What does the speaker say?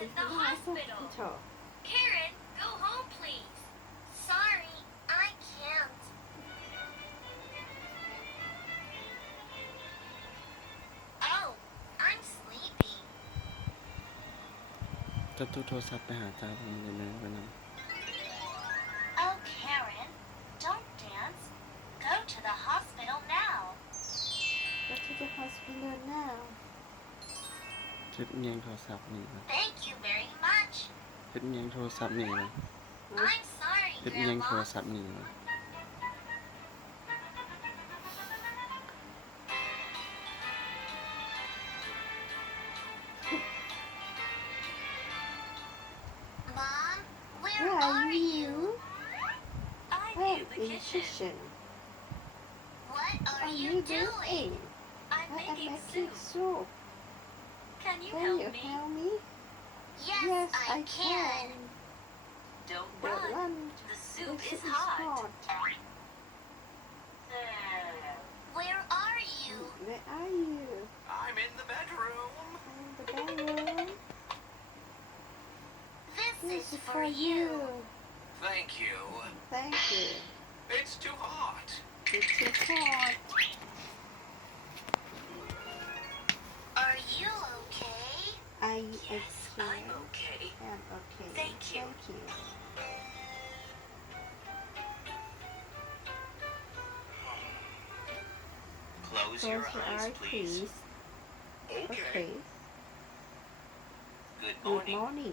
at the hospital. Karen, go home, please. Sorry, I can't. Oh, I'm sleepy. จะตู้โทรศัพท์ไปหาตาผมเลยนะวันนั้น Oh, Karen, don't dance. Go to the hospital now. Go to the hospital now เฮ็ดอิหยังโทรศัพท์นี่นะ Thank you very much. เฮ็ดอิหยังโทรศัพท์นี่นะ I'm sorry, เฮ็ดอิหยังโทร Grandma. ศัพท์นี่นะ Mom, where Where are are you? you? I'm Oh, in the in the kitchen. kitchen. What What are are you you doing? doing? I'm I am making making soup. soup. Can you Can help you me? help me? Yes, I can. Don't Don't run. run. The The soup soup is is hot. hot. Where are you? Where are you? I'm in the bedroom. In the bedroom. This This is is for you. Thank you. Thank you. It's too hot. It's too hot. Are you okay? Are you Yes, okay? I'm okay. I'm okay. Thank you. Thank you. Close Close your your eyes, eyes, please. please. Okay. Okay. Good Good morning. morning.